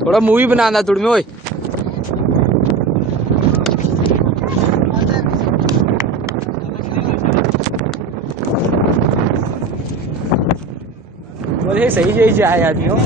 थोड़ा मूवी बनाना तुड़ में ओए बोले सही यही जाए आदमी हो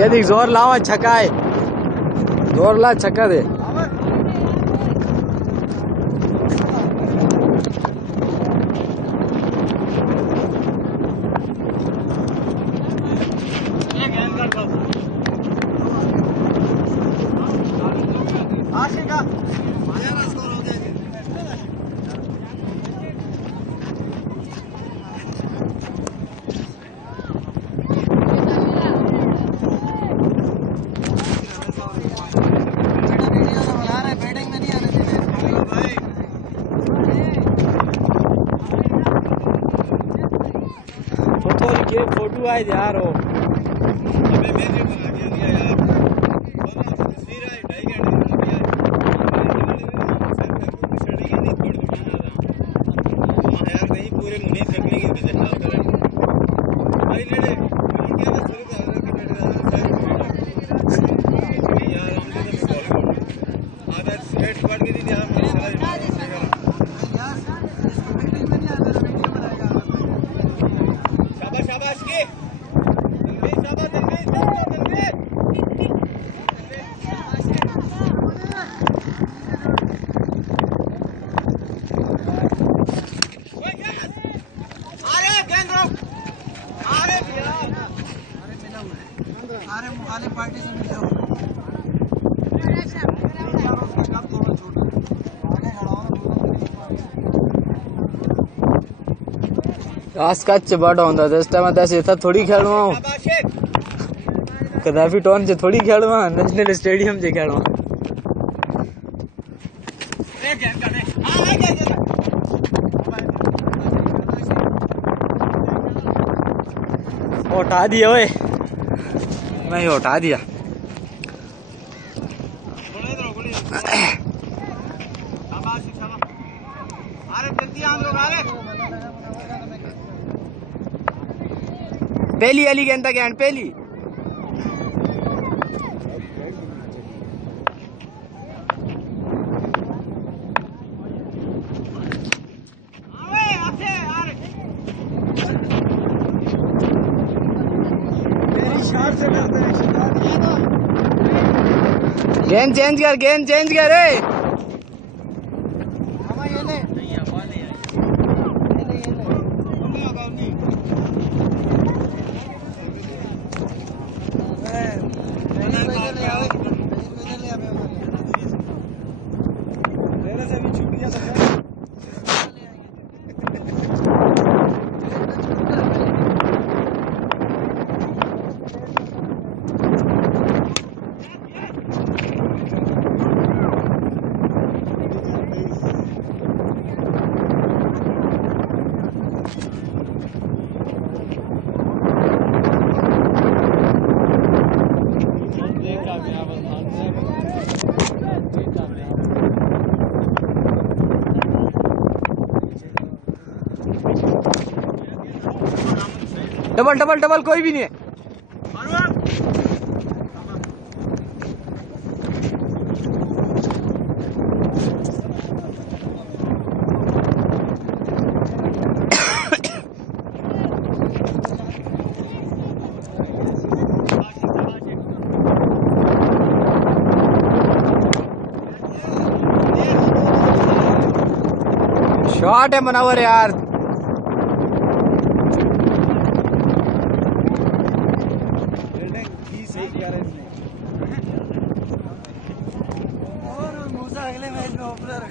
ये देख जोर लाओ छक्का है जोर ला छक्का दे फोटो आए यार हो अबे मैंने बना दिया यार तस्वीर आई 2.5 घंटे नहीं छोड़ दूंगा यार नहीं पूरे मुनीर करने की वजह भाई ले ले क्या शुरू कर यार हमने तो कॉल आधा सेट पड़ गई थी यार पार्टी से मिले हो कच्च बड़ा होंदा इस टाइम तो ऐसे थोड़ी खेलवा कदाफी टोन से थोड़ी खेलवा नेशनल स्टेडियम से खेलवा उठा दिया ओए मैं उठा दिया पहली अली गेंदा ज्ञान पहली गेंद चेंज कर रे डबल डबल डबल कोई भी नहीं है। शॉट है मनवर यार। अगले मैच में ओपनर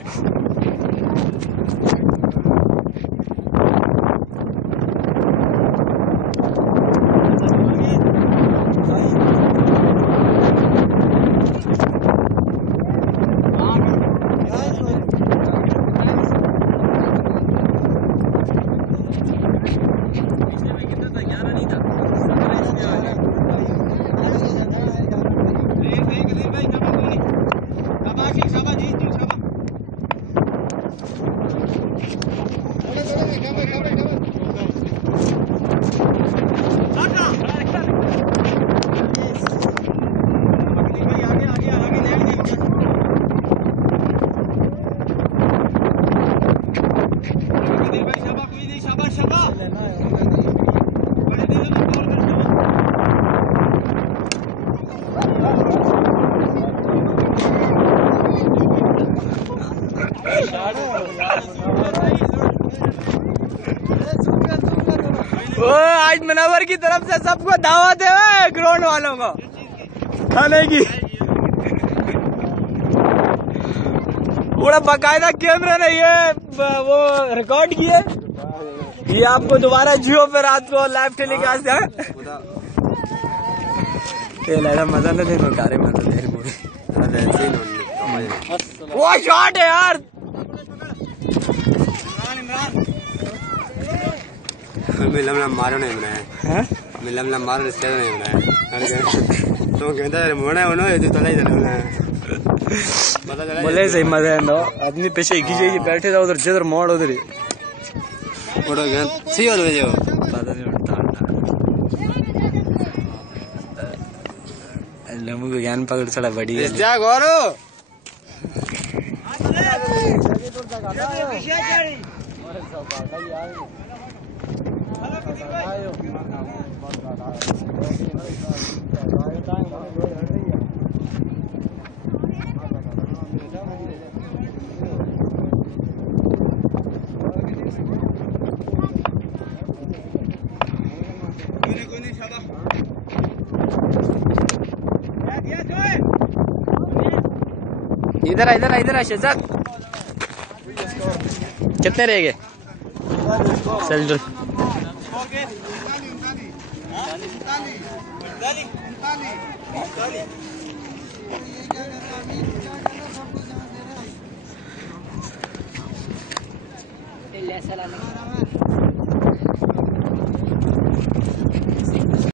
आज मनवर की तरफ से सबको दावत है ग्राउंड वालों को खाने की। पूरा बाकायदा कैमरा ने ये वो रिकॉर्ड किए। ये आपको दोबारा जियो पे रात को लाइव टेलीकास्ट है। मजा नहीं रे वो शॉट है यार। मारो नहीं बनाया मिलम मारो इसके नहीं बनाया तो कहता है मोड़ा होना है तो नहीं बनाया बोले सही मजा है। आदमी पीछे खींचे बैठे था उधर जिधर मोड़ उधर ही फोटो सही हो जो पता नहीं उठता लम्बू को ज्ञान पकड़ थोड़ा बड़ी है क्या गौरव इधर इधर इधर शहजाद कितने रह गए चल ले